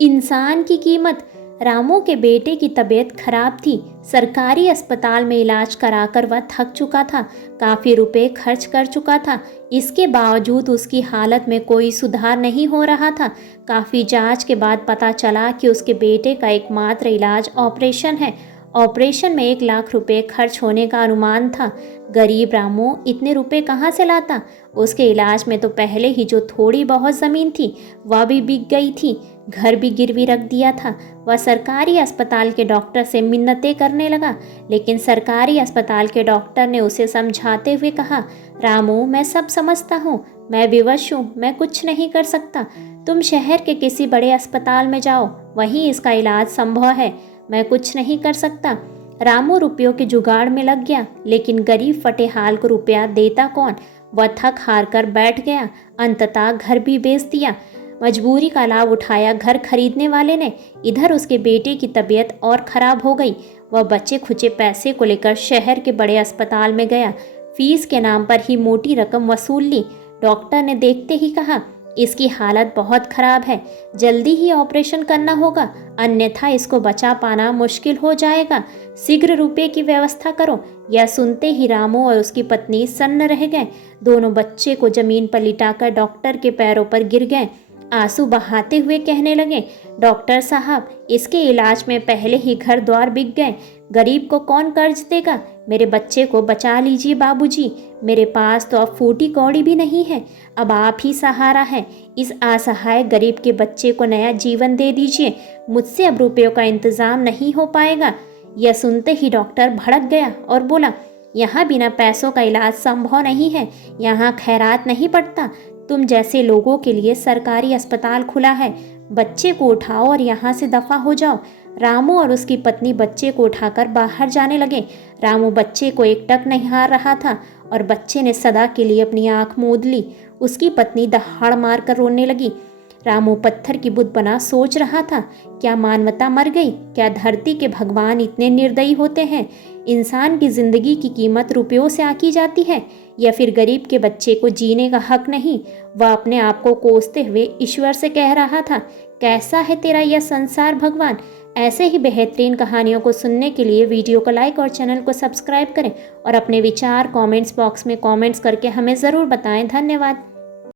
इंसान की कीमत। रामू के बेटे की तबीयत खराब थी। सरकारी अस्पताल में इलाज कराकर वह थक चुका था, काफ़ी रुपए खर्च कर चुका था। इसके बावजूद उसकी हालत में कोई सुधार नहीं हो रहा था। काफ़ी जांच के बाद पता चला कि उसके बेटे का एकमात्र इलाज ऑपरेशन है। ऑपरेशन में 1 लाख रुपए खर्च होने का अनुमान था। गरीब रामू इतने रुपए कहाँ से लाता? उसके इलाज में तो पहले ही जो थोड़ी बहुत ज़मीन थी वह भी बिक गई थी, घर भी गिरवी रख दिया था। वह सरकारी अस्पताल के डॉक्टर से मिन्नतें करने लगा, लेकिन सरकारी अस्पताल के डॉक्टर ने उसे समझाते हुए कहा, रामू मैं सब समझता हूँ, मैं विवश हूँ, मैं कुछ नहीं कर सकता। तुम शहर के किसी बड़े अस्पताल में जाओ, वहीं इसका इलाज संभव है, मैं कुछ नहीं कर सकता। रामू रुपयों के जुगाड़ में लग गया, लेकिन गरीब फटेहाल को रुपया देता कौन? वह थक हार कर बैठ गया। अंततः घर भी बेच दिया। मजबूरी का लाभ उठाया घर खरीदने वाले ने। इधर उसके बेटे की तबीयत और खराब हो गई। वह बचे खुचे पैसे को लेकर शहर के बड़े अस्पताल में गया। फीस के नाम पर ही मोटी रकम वसूल ली। डॉक्टर ने देखते ही कहा, इसकी हालत बहुत खराब है, जल्दी ही ऑपरेशन करना होगा, अन्यथा इसको बचा पाना मुश्किल हो जाएगा। शीघ्र रुपये की व्यवस्था करो। यह सुनते ही रामू और उसकी पत्नी सन्न रह गए। दोनों बच्चे को जमीन पर लिटाकर डॉक्टर के पैरों पर गिर गए। आंसू बहाते हुए कहने लगे, डॉक्टर साहब, इसके इलाज में पहले ही घर द्वार बिक गए, गरीब को कौन कर्ज देगा? मेरे बच्चे को बचा लीजिए बाबूजी, मेरे पास तो अब फूटी कौड़ी भी नहीं है, अब आप ही सहारा है। इस असहाय गरीब के बच्चे को नया जीवन दे दीजिए, मुझसे अब रुपयों का इंतज़ाम नहीं हो पाएगा। यह सुनते ही डॉक्टर भड़क गया और बोला, यहाँ बिना पैसों का इलाज संभव नहीं है, यहाँ खैरात नहीं पड़ता। तुम जैसे लोगों के लिए सरकारी अस्पताल खुला है, बच्चे को उठाओ और यहाँ से दफा हो जाओ। रामू और उसकी पत्नी बच्चे को उठाकर बाहर जाने लगे। रामू बच्चे को एकटक निहार रहा था और बच्चे ने सदा के लिए अपनी आंख मूंद ली। उसकी पत्नी दहाड़ मार कर रोने लगी। रामू पत्थर की बुत बना सोच रहा था, क्या मानवता मर गई? क्या धरती के भगवान इतने निर्दयी होते हैं? इंसान की जिंदगी की कीमत रुपयों से आकी जाती है, या फिर गरीब के बच्चे को जीने का हक नहीं? वह अपने आप को कोसते हुए ईश्वर से कह रहा था, कैसा है तेरा यह संसार भगवान। ऐसे ही बेहतरीन कहानियों को सुनने के लिए वीडियो को लाइक और चैनल को सब्सक्राइब करें और अपने विचार कमेंट्स बॉक्स में कमेंट्स करके हमें ज़रूर बताएं। धन्यवाद।